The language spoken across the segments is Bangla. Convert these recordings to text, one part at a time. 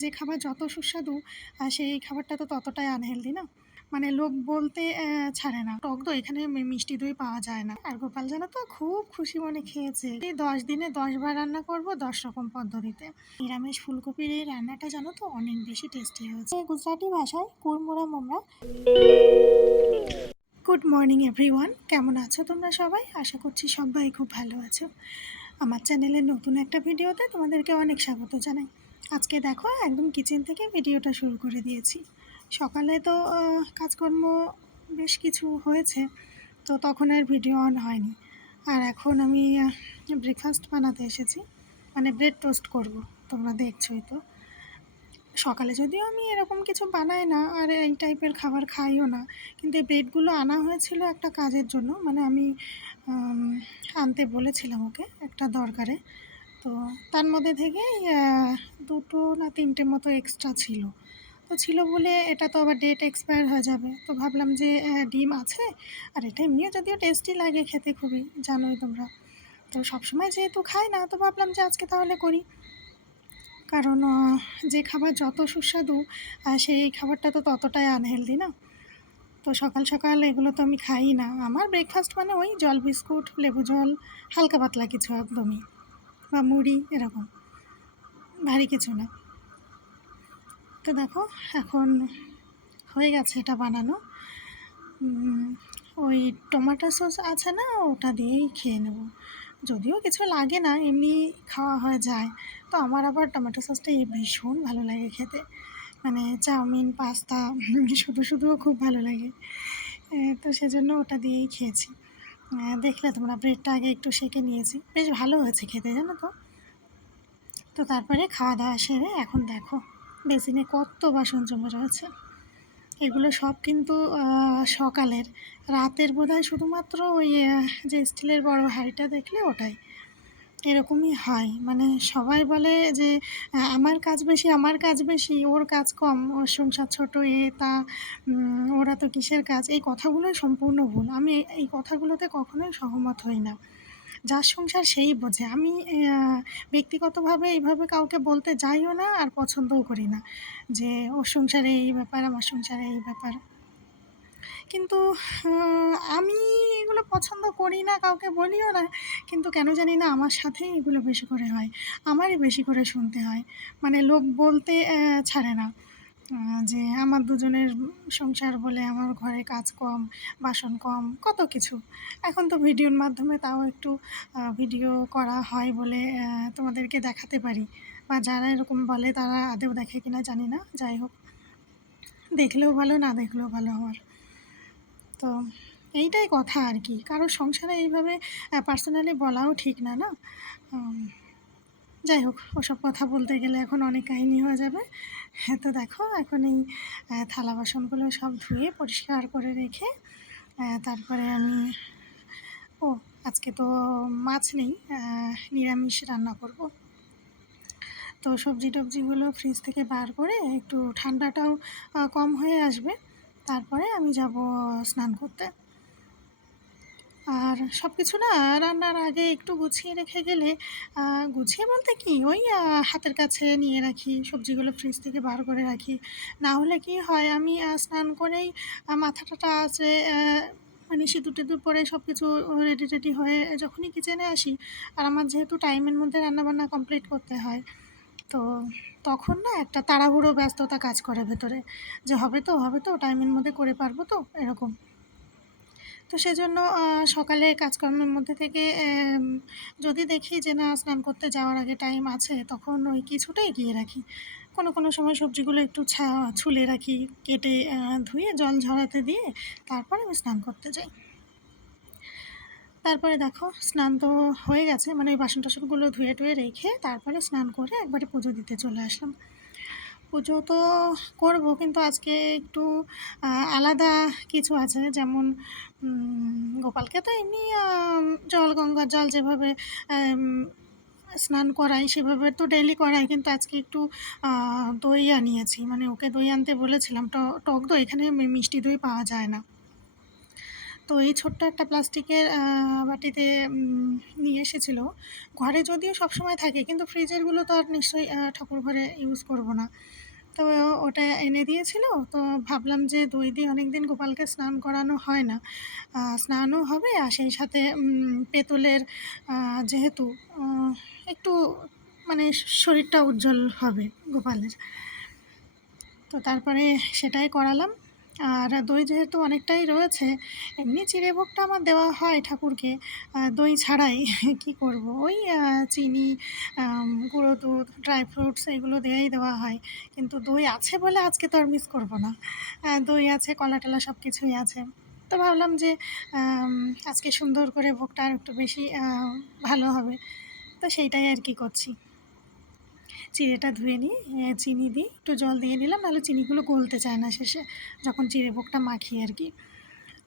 যে খাবার যত সুস্বাদু সেই খাবারটা তো ততটাই আনহেলদি না? মানে লোক বলতে ছাড়ে না। টক দই এখানে মিষ্টি দই পাওয়া যায় না। আর গোপাল জানো তো খুব খুশি মনে খেয়েছে। এই ১০ দিনে ১০ বার রান্না করব ১০ রকম পদ্ধতিতে। নিরামিষ ফুলকপির এই রান্নাটা জানো তো অনেক বেশি টেস্টি হয়েছে। গুজরাটি ভাষায় কুড়মুড়া মোমরা। গুড মর্নিং এভরিওয়ান, কেমন আছো তোমরা সবাই? আশা করছি সবাই খুব ভালো আছো। আমার চ্যানেলের নতুন একটা ভিডিওতে তোমাদেরকে অনেক স্বাগত জানাই। আজকে দেখো একদম কিচেন থেকে ভিডিওটা শুরু করে দিয়েছি। সকালে তো কাজকর্ম বেশ কিছু হয়েছে, তো তখন আর ভিডিও অন হয়নি। আর এখন আমি ব্রেকফাস্ট বানাতে এসেছি, মানে ব্রেড টোস্ট করব। তোমরা দেখছোই তো। সকালে যদিও আমি এরকম কিছু বানাই না আর এই টাইপের খাবার খাইও না, কিন্তু এই ব্রেডগুলো আনা হয়েছিল একটা কাজের জন্য, মানে আমি আনতে বলেছিলাম ওকে একটা দরকারে। তো তার মধ্যে থেকে ২টো না ৩টে মতো এক্সট্রা ছিল। তো ছিল বলে এটা তো আবার ডেট এক্সপায়ার হয়ে যাবে, তো ভাবলাম যে ডিম আছে, আর এটা এমনিও যদিও টেস্টি লাগে খেতে খুবই, জানোই তোমরা। তো সবসময় যেহেতু খাই না, তো ভাবলাম যে আজকে তাহলে করি। কারণ যে খাবার যত সুস্বাদু সেই খাবারটা তো ততটাই আনহেলদি না? তো সকাল সকাল এগুলো তো আমি খাই না। আমার ব্রেকফাস্ট মানে ওই জল বিস্কুট, লেবু জল, হালকা পাতলা কিছু একদমই, বা মুড়ি এরকম, ভারী কিছু না। তো দেখো এখন হয়ে গেছে এটা বানানো। ওই টমেটো সস আছে না, ওটা দিয়েই খেয়ে নেব। যদিও কিছু লাগে না, এমনি খাওয়া হয়ে যায়। তো আমার আবার টমেটো সসটা ভীষণ ভালো লাগে খেতে, মানে চাউমিন, পাস্তা শুধু শুধুও খুব ভালো লাগে। তো সেজন্য ওটা দিয়েই খেয়েছি। দেখলে তোমরা ব্রেডটা আগে একটু সেঁকে নিয়েছি, বেশ ভালো হয়েছে খেতে, জানো তো। তো তারপরে খাওয়া দাওয়া সেরে এখন দেখো বেসিনে কত বাসন জমে রয়েছে। এগুলো সব কিন্তু সকালের। রাতের বোধহয় শুধুমাত্র ওই যে স্টিলের বড় হাঁড়িটা দেখলে ওটাই। এরকমই হয়, মানে সবাই বলে যে আমার কাজ বেশি, আমার কাজ বেশি, ওর কাজ কম, ওর সংসার ছোটো, তা ওরা তো কিসের কাজ। এই কথাগুলোই সম্পূর্ণ ভুল। আমি এই কথাগুলোতে কখনোই সহমত হই না। যার সংসার সেই বোঝে। আমি ব্যক্তিগতভাবে এইভাবে কাউকে বলতে যাইও না, আর পছন্দও করি না যে ওর সংসারে এই ব্যাপার, আমার সংসারে এই ব্যাপার। কিন্তু আমি এগুলো পছন্দ করি না, কাউকে বলিও না। কিন্তু কেন জানি না আমার সাথেই এগুলো বেশি করে হয়। আমারই বেশি করে শুনতে হয়। মানে লোক বলতে ছাড়ে না যে আমার দুজনের সংসার বলে আমার ঘরে কাজ কম, বাসন কম, কত কিছু। এখন তো ভিডিওর মাধ্যমে তাও একটু ভিডিও করা হয় বলে তোমাদেরকে দেখাতে পারি, বা যারা এরকম বলে তারা আদৌ দেখে কিনা জানি না। যাই হোক, দেখলেও ভালো, না দেখলেও ভালো আমার। তো এইটাই কথা আর কি। কারোর সংসারে এইভাবে পার্সোনালি বলাও ঠিক না, না? যাই হোক, ওসব কথা বলতে গেলে এখন অনেক কাহিনী হয়ে যাবে। তো দেখো এখন এই থালা বাসনগুলো সব ধুয়ে পরিষ্কার করে রেখে তারপরে আমি ও আজকে তো মাছ নেই, নিরামিষ রান্না করব। তো সবজি টবজিগুলো ফ্রিজ থেকে বার করে একটু ঠান্ডাটাও কম হয়ে আসবে, তারপরে আমি যাব স্নান করতে। আর সব কিছু না রান্নার আগে একটু গুছিয়ে রেখে গেলে, গুছিয়ে বলতে কি ওই হাতের কাছে নিয়ে রাখি, সবজিগুলো ফ্রিজ থেকে বার করে রাখি। না হলে কি হয়, আমি স্নান করেই মাথা টাথা আঁচড়ে মানে সিঁদুর টিঁদুর পরে সব কিছু রেডি টেডি হয়ে যখনই কিচেনে আসি, আর আমার যেহেতু টাইমের মধ্যে রান্নাবান্না কমপ্লিট করতে হয়, তো তখন না একটা তাড়াহুড়ো ব্যস্ততা কাজ করে ভেতরে, যে হবে তো টাইমের মধ্যে করে পারবো তো, এরকম। তো সেজন্য সকালে কাজকর্মের মধ্যে থেকে যদি দেখি যে না স্নান করতে যাওয়ার আগে টাইম আছে, তখন ওই কিছুটা এগিয়ে রাখি। কোনো সময় সবজিগুলো একটু ছুলে রাখি, কেটে ধুয়ে জল ঝরাতে দিয়ে তারপরে আমি স্নান করতে যাই। তারপরে দেখো স্নান তো হয়ে গেছে, মানে ওই বাসন টাসনগুলো ধুয়ে টুয়ে রেখে তারপরে স্নান করে একবারে পুজো দিতে চলে আসলাম। পুজো তো করব, কিন্তু আজকে একটু আলাদা কিছু আছে। যেমন গোপালকে তো এমনি গঙ্গার জল যেভাবে আম স্নান করাই সেভাবে তো ডেইলি করাই, কিন্তু আজকে একটু দই আনিয়েছি। মানে ওকে দই আনতে বলেছিলাম, টক দই, এখানে মিষ্টি দই পাওয়া যায় না। তো এই ছোট্ট একটা প্লাস্টিকের বাটিতে নিয়ে এসেছিলো। ঘরে যদিও সবসময় থাকে, কিন্তু ফ্রিজেরগুলো তো আর নিশ্চয়ই ঠাকুর ঘরে ইউজ করব না। তো ওটা এনে দিয়েছিল। তো ভাবলাম যে দই দিয়ে অনেক দিন গোপালকে স্নান করানো হয় না, স্নানও হবে আর সেই সাথে পেতলের যেহেতু একটু মানে শরীরটা উজ্জ্বল হবে গোপালের। তো তারপরে সেটাই করালাম। আর দই যেহেতু অনেকটাই রয়েছে, এমনি চিঁড়েভোগটা আমার দেওয়া হয় ঠাকুরকে দই ছাড়াই। কি করব, ওই চিনি, গুঁড়ো দুধ, ড্রাই ফ্রুটস এগুলো দিয়েই দেওয়া হয়। কিন্তু দই আছে বলে আজকে তো আর মিস করব না। দই আছে, কলা টলা সব কিছুই আছে। তো ভাবলাম যে আজকে সুন্দর করে ভোগটা আর একটু বেশি ভালো হবে। তো সেইটাই আর কি করছি। চিঁড়েটা ধুয়ে নিয়ে চিনি দিয়ে একটু জল দিয়ে নিলাম, নাহলে চিনিগুলো গলতে চায় না শেষে যখন চিঁড়েভোগটা মাখি আর কি।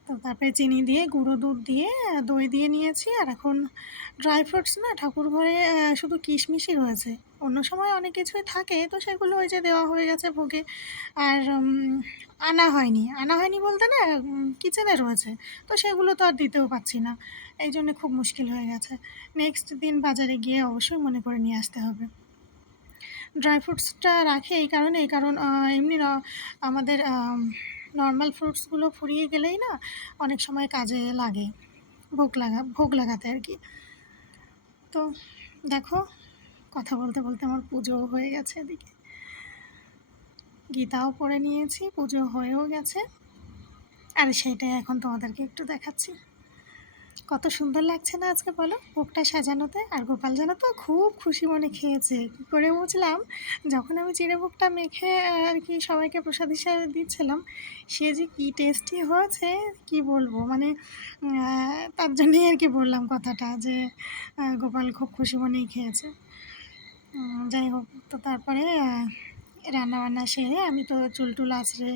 তো তারপরে চিনি দিয়ে গুঁড়ো দুধ দিয়ে দই দিয়ে নিয়েছি। আর এখন ড্রাই ফ্রুটস না ঠাকুর ঘরে শুধু কিশমিশই রয়েছে, অন্য সময় অনেক কিছুই থাকে, তো সেগুলো ওই যে দেওয়া হয়ে গেছে ভোগে। আর আনা হয়নি বলতে না, কিচেনে রয়েছে, তো সেগুলো তো আর দিতেও পাচ্ছি না। এই জন্যে খুব মুশকিল হয়ে গেছে। নেক্সট দিন বাজারে গিয়ে অবশ্যই মনে করে নিয়ে আসতে হবে। ড্রাই ফ্রুটসটা রাখি এই কারণেই, কারণ এমনি আমাদের নর্মাল ফ্রুটসগুলো ফুরিয়ে গেলেই না অনেক সময় কাজে লাগে, ভোগ লাগাতে আর কি। তো দেখো, কথা বলতে বলতে আমার পুজোও হয়ে গেছে, এদিকে গীতাও পড়ে নিয়েছি, পুজো হয়েও গেছে। আর সেইটাই এখন তোমাদেরকে একটু দেখাচ্ছি। কত সুন্দর লাগছে না আজকে বলো ভোগটা সাজানোতে। আর গোপাল জানো তো খুব খুশি মনে খেয়েছে। কী করে বুঝলাম, যখন আমি চিঁড়েভোগটা মেখে আর কি সবাইকে প্রসাদ হিসাবে দিচ্ছিলাম, সে যে কী টেস্টি হয়েছে কি বলবো, মানে তার জন্যই আর কি বললাম কথাটা যে গোপাল খুব খুশি মনেই খেয়েছে। যাই হোক, তো তারপরে রান্নাবান্না সেরে আমি তো চুল টুল আঁচড়ে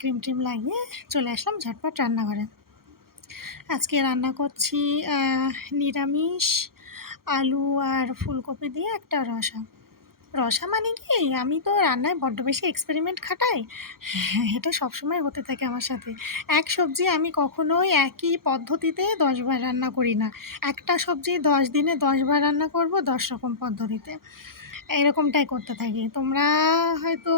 ক্রিম ট্রিম লাগিয়ে চলে আসলাম ঝটপট রান্নাঘরে। আজকে রান্না করছি নিরামিষ আলু আর ফুলকপি দিয়ে একটা রসা। রসা মানে কি, আমি তো রান্নায় বড্ড বেশি এক্সপেরিমেন্ট খাটাই। এটা সবসময় হতে থাকে আমার সাথে। এক সবজি আমি কখনোই একই পদ্ধতিতে ১০ বার রান্না করি না। একটা সবজি ১০ দিনে ১০ বার রান্না করব ১০ রকম পদ্ধতিতে। এরকমটাই করতে থাকি। তোমরা হয়তো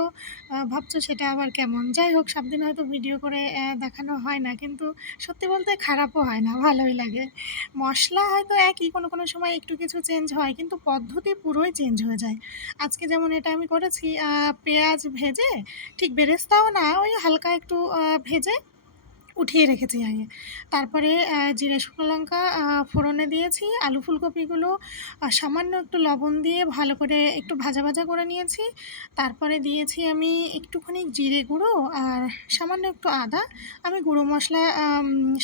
ভাবছো সেটা আবার কেমন? যাই হোক, সব দিন হয়তো ভিডিও করে দেখানো হয় না, কিন্তু সত্যি বলতে খারাপও হয় না, ভালোই লাগে। মশলা হয়তো একই, কোনো সময় একটু কিছু চেঞ্জ হয়, কিন্তু পদ্ধতি পুরোই চেঞ্জ হয়ে যায়। আজকে যেমন এটা আমি করেছি পেঁয়াজ ভেজে, ঠিক বেরেস্তাও না, ওই হালকা একটু ভেজে উঠিয়ে রেখেছি আগে। তারপরে জিরে শুকনো লঙ্কা ফোড়নে দিয়েছি। আলু ফুলকপিগুলো সামান্য একটু লবণ দিয়ে ভালো করে একটু ভাজা ভাজা করে নিয়েছি। তারপরে দিয়েছি আমি একটুখানি জিরে গুঁড়ো আর সামান্য একটু আদা। আমি গুঁড়ো মশলা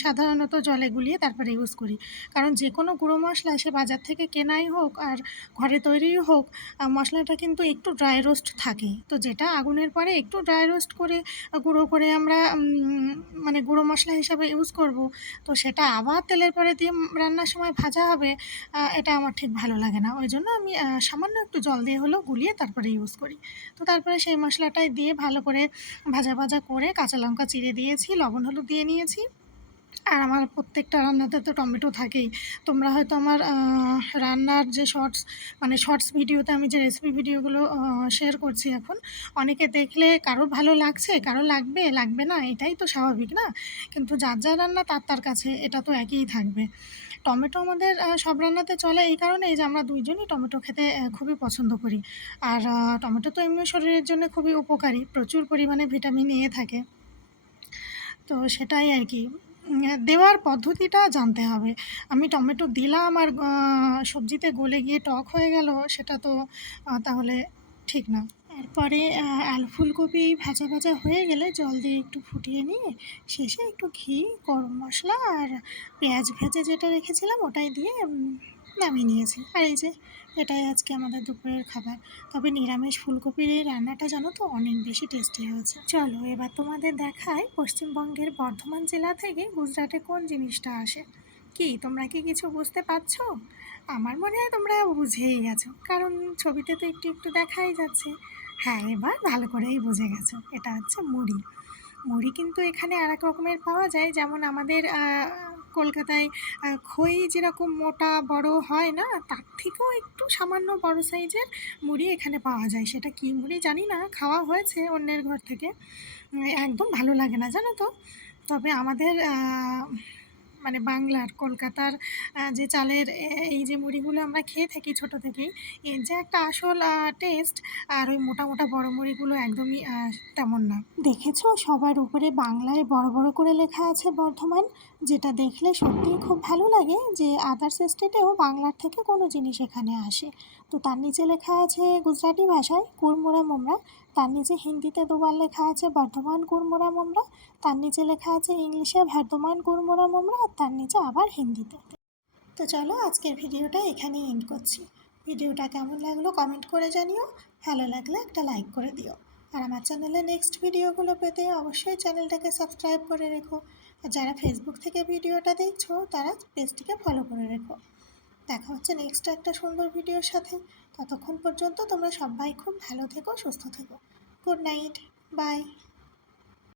সাধারণত জলে গুলিয়ে তারপরে ইউজ করি, কারণ যে কোনো গুঁড়ো মশলা সে বাজার থেকে কেনাই হোক আর ঘরে তৈরিই হোক, মশলাটা কিন্তু একটু ড্রাই রোস্ট থাকে। তো যেটা আগুনের পরে একটু ড্রাই রোস্ট করে গুঁড়ো করে আমরা মানে গুঁড়ো মশলা হিসাবে ইউজ করব, তো সেটা আবার তেলের পরে দিয়ে রান্নার সময় ভাজা হবে, এটা আমার ঠিক ভালো লাগে না। ওই জন্য আমি সামান্য একটু জল দিয়ে হলেও গুলিয়ে তারপরে ইউজ করি। তো তারপরে সেই মশলাটাই দিয়ে ভালো করে ভাজা ভাজা করে কাঁচা লঙ্কা চিড়ে দিয়েছি, লবণ হলুদ দিয়ে নিয়েছি। আর আমার প্রত্যেকটা রান্নাতে তো টমেটো থাকেই। তোমরা হয়তো আমার রান্নার যে শর্টস ভিডিওতে আমি যে রেসিপি ভিডিওগুলো শেয়ার করছি এখন, অনেকে দেখলে কারোর ভালো লাগছে, কারোর লাগবে না, এটাই তো স্বাভাবিক না? কিন্তু যার রান্না তার কাছে এটা তো একই থাকবে। টমেটো আমাদের সব রান্নাতে চলে এই কারণেই যে আমরা ২ জনই টমেটো খেতে খুবই পছন্দ করি। আর টমেটো তো এমনিও শরীরের জন্য খুবই উপকারী, প্রচুর পরিমাণে ভিটামিন এ থাকে। তো সেটাই আর কি। দেওয়ার পদ্ধতিটা জানতে হবে। আমি টমেটো দিলাম আর সবজিতে গলে গিয়ে টক হয়ে গেল, সেটা তো তাহলে ঠিক না। এরপরে আলু ফুলকপি ভাজা ভাজা হয়ে গেলে জল দিয়ে একটু ফুটিয়ে নিয়ে শেষে একটু ঘি, গরম মশলা আর পেঁয়াজ ভেজে যেটা রেখেছিলাম ওটাই দিয়ে নামিয়ে নিয়েছি। আর এই যে এটাই আজকে আমাদের দুপুরের খাবার। তবে নিরামিষ ফুলকপির এই রান্নাটা জানো তো অনেক বেশি টেস্টি হয়েছে। চলো এবার তোমাদের দেখাই পশ্চিমবঙ্গের বর্ধমান জেলা থেকে গুজরাটে কোন জিনিসটা আসে। কি তোমরা কি কিছু বুঝতে পারছো? আমার মনে হয় তোমরা বুঝেই গেছো, কারণ ছবিতে তো একটু একটু দেখাই যাচ্ছে। হ্যাঁ, এবার ভালো করেই বুঝে গেছো, এটা হচ্ছে মুড়ি। মুড়ি কিন্তু এখানে আর এক রকমের পাওয়া যায়, যেমন আমাদের কলকাতায় খই যেরকম মোটা বড় হয় না, তার থেকেও একটু সামান্য বড় সাইজের মুড়ি এখানে পাওয়া যায়। সেটা কী মুড়ি জানি না, খাওয়া হয়েছে অন্যের ঘর থেকে, একদম ভালো লাগে না জানো তো। তবে আমাদের মানে বাংলার কলকাতার যে চালের এই যে মুড়িগুলো আমরা খেয়ে থাকি ছোটো থেকেই, এর যে একটা আসল টেস্ট, আর ওই মোটা মোটা বড় মুড়িগুলো একদমই তেমন না। দেখেছো সবার উপরে বাংলায় বড় বড় করে লেখা আছে বর্ধমান, যেটা দেখলে সত্যিই খুব ভালো লাগে যে আদার্স স্টেটেও বাংলার থেকে কোনো জিনিস এখানে আসে। তো তার নিচে লেখা আছে গুজরাটি ভাষায় কুড়মুড়া মোমরা, তার নিচে হিন্দিতে দুবার লেখা আছে বর্ধমান কুড়মুড়া মোমরা, তার নিচে লেখা আছে ইংলিশে বর্ধমান কুড়মুড়া মোমরা, আর তার নিচে আবার হিন্দিতে। তো চলো আজকের ভিডিওটা এখানেই এন্ড করছি। ভিডিওটা কেমন লাগলো কমেন্ট করে জানিও, ভালো লাগলে একটা লাইক করে দিও। আর আমার চ্যানেলে নেক্সট ভিডিওগুলো পেতে অবশ্যই চ্যানেলটাকে সাবস্ক্রাইব করে রেখো। আর যারা ফেসবুক থেকে ভিডিওটা দেখছো তারা পেজটিকে ফলো করে রেখো। দেখা হচ্ছে নেক্সট একটা সুন্দর ভিডিওর সাথে। ততক্ষণ পর্যন্ত তোমরা সবাই খুব ভালো থেকো, সুস্থ থেকো। Good night, by.